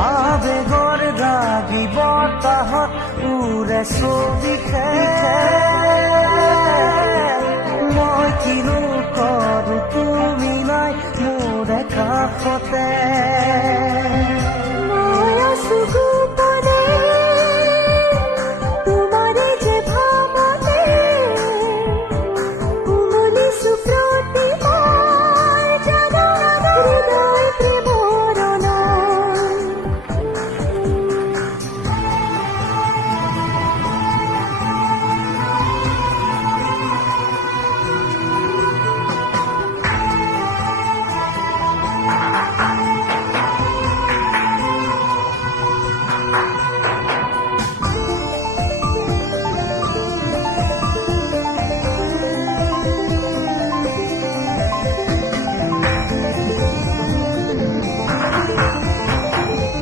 আবেগৰ দাগি বতাহত উৰে ছবি মই কিনো কৰো তুমি নাই মোৰ কাষতে